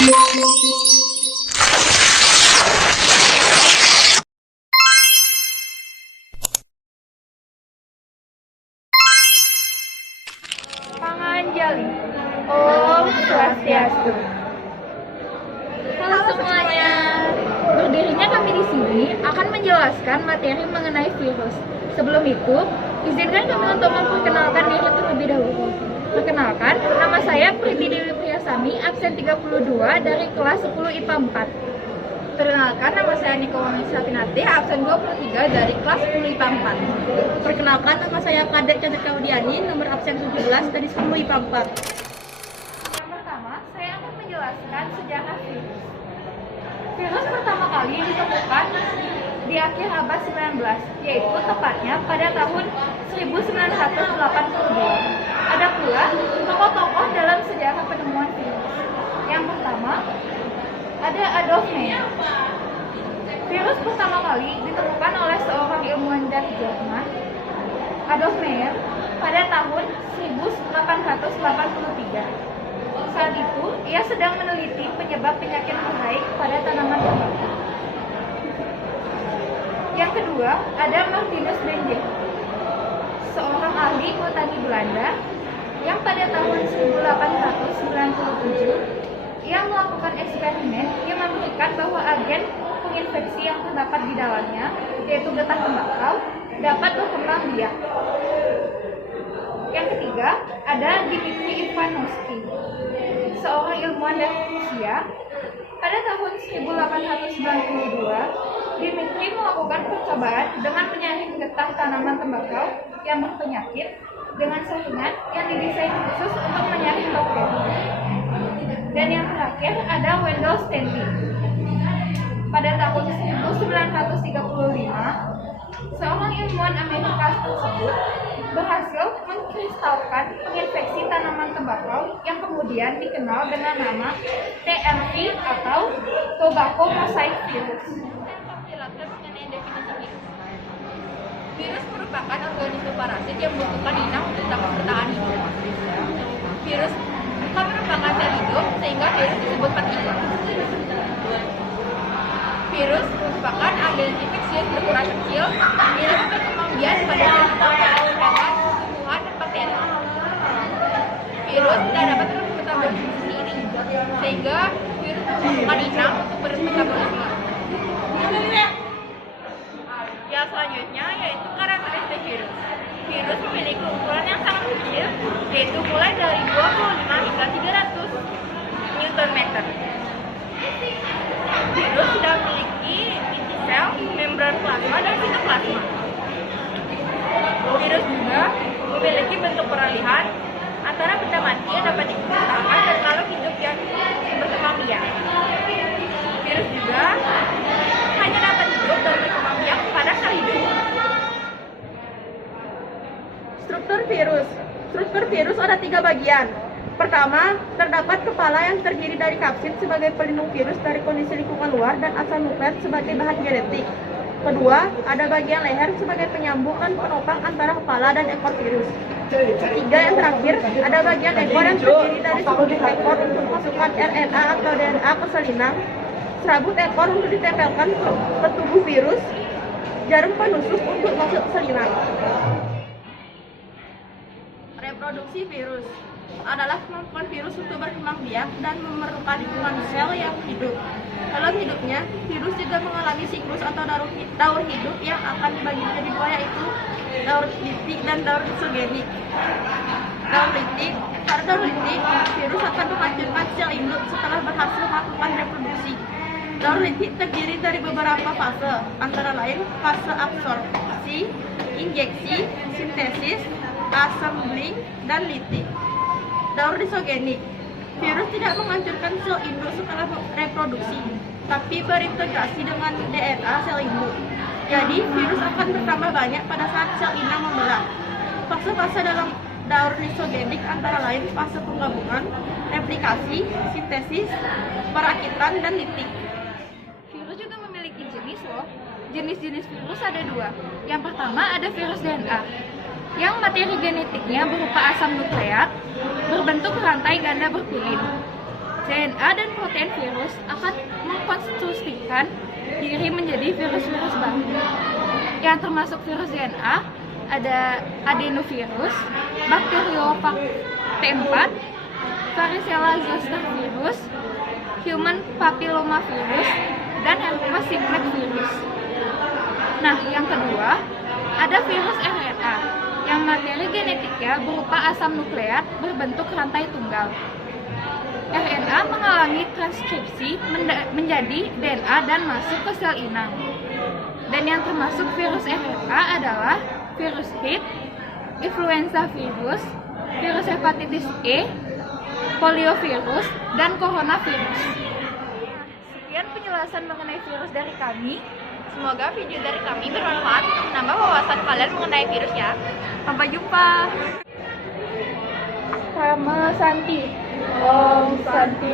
Panganjali. Om Swastiastu. Halo semuanya. Berdirinya kami di sini akan menjelaskan materi mengenai virus. Sebelum itu, izinkan kami untuk memperkenalkan diri terlebih dahulu. Perkenalkan, nama saya Priti Dewi Priyasami, absen 32 dari kelas 10 IPA 4. Perkenalkan, nama saya Niko Wamisatinati, absen 23 dari kelas 10 IPA 4. Perkenalkan, nama saya Kadek Cantik Kaudiani, nomor absen 17 dari 10 IPA 4. Yang pertama, saya akan menjelaskan sejarah virus. Virus pertama kali ditemukan di akhir abad 19, yaitu tepatnya pada tahun 1982. Ada pula tokoh-tokoh dalam sejarah penemuan virus. Yang pertama, ada Adolf Meyer. Virus pertama kali ditemukan oleh seorang ilmuwan dari Jerman, Adolf Meyer, pada tahun 1883. Saat itu, ia sedang meneliti penyebab penyakit membaik pada tanaman tembakau. Yang kedua, ada Martinus Benje, seorang ahli botani Belanda yang pada tahun 1897 ia melakukan eksperimen yang membuktikan bahwa agen penginfeksi yang terdapat di dalamnya, yaitu getah tembakau, dapat berkembang biak. Yang ketiga, ada Dmitri Ivanovsky, seorang ilmuwan dari Rusia. Pada tahun 1892, Dmitri melakukan percobaan dengan menyaring getah tanaman tembakau yang berpenyakit dengan saringan yang didesain khusus untuk menyaring bakteri. Dan yang terakhir ada Wendell Stanley. Pada tahun 1935, seorang ilmuwan Amerika tersebut berhasil mengkristalkan penginfeksi tanaman tembakau yang kemudian dikenal dengan nama TMV atau Tobacco Mosaic Virus. Mengenai definisi virus. Virus merupakan organisme parasit yang membutuhkan inang untuk dapat bertahan hidup. Virus bukan merupakan sel hidup, sehingga virus disebut partikel. Virus merupakan agen infeksius berukuran kecil yang berkembang biak pada sel hewan, tumbuhan, dan bakteri. Virus tidak dapat bermetabolisme sendiri, sehingga virus membutuhkan inang untuk bermetabolisme. Yang selanjutnya yaitu karakteristik virus. Virus memiliki ukuran yang sangat kecil, yaitu mulai dari 25 hingga 300 Nm. Virus tidak memiliki inti sel, membran plasma, dan sitoplasma. Virus juga memiliki bentuk peralihan antara benda mati yang dapat dikembangkan dan makhluk hidup yang berkembang biak. Virus juga hanya dapat hidup dan berkembang biak pada sel hidup. Struktur virus ada 3 bagian. Pertama, terdapat kepala yang terdiri dari kapsid sebagai pelindung virus dari kondisi lingkungan luar dan asal nukleat sebagai bahan genetik. Kedua, ada bagian leher sebagai penyambung dan penopang antara kepala dan ekor virus. Ketiga, yang terakhir, ada bagian ekor yang terdiri dari serabut ekor untuk masukkan RNA atau DNA ke sel inang, serabut ekor untuk ditempelkan ke tubuh virus, jarum penusuk untuk masuk ke sel inang. Reproduksi virus adalah kemampuan virus untuk berkembang biak dan memerlukan lingkungan sel yang hidup. Dalam hidupnya, virus juga mengalami siklus atau daur hidup yang akan dibagi menjadi dua, yaitu daur litik dan daur isogenik. Pada daur litik, virus akan menghancurkan sel induk setelah berhasil melakukan reproduksi. Daur litik terdiri dari beberapa fase, antara lain fase absorpsi, injeksi, sintesis, assembling, dan litik. Daur isogenik. Virus tidak menghancurkan sel induk setelah reproduksi, tapi berintegrasi dengan DNA sel induk. Jadi, virus akan bertambah banyak pada saat sel inang membelah. Fase-fase dalam daur isogenik antara lain fase penggabungan, replikasi, sintesis, perakitan, dan litik. Virus juga memiliki jenis loh. Jenis-jenis virus ada 2. Yang pertama ada virus DNA, yang materi genetiknya berupa asam nukleat berbentuk rantai ganda berpilin. DNA dan protein virus akan mengkonstruksikan diri menjadi virus-virus baru. Yang termasuk virus DNA ada adenovirus, bakteriofag T4, varicella zoster virus, human papillomavirus, dan herpes simplex virus. Nah, yang kedua, ada virus RNA yang materi genetiknya berupa asam nukleat berbentuk rantai tunggal. RNA mengalami transkripsi menjadi DNA dan masuk ke sel inang. Dan yang termasuk virus RNA adalah virus HIV, influenza virus, virus hepatitis E, poliovirus, dan coronavirus. Sekian penjelasan mengenai virus dari kami. Semoga video dari kami bermanfaat untuk menambah wawasan kalian mengenai virus ya. Sampai jumpa. Sama Santi. Om Santi.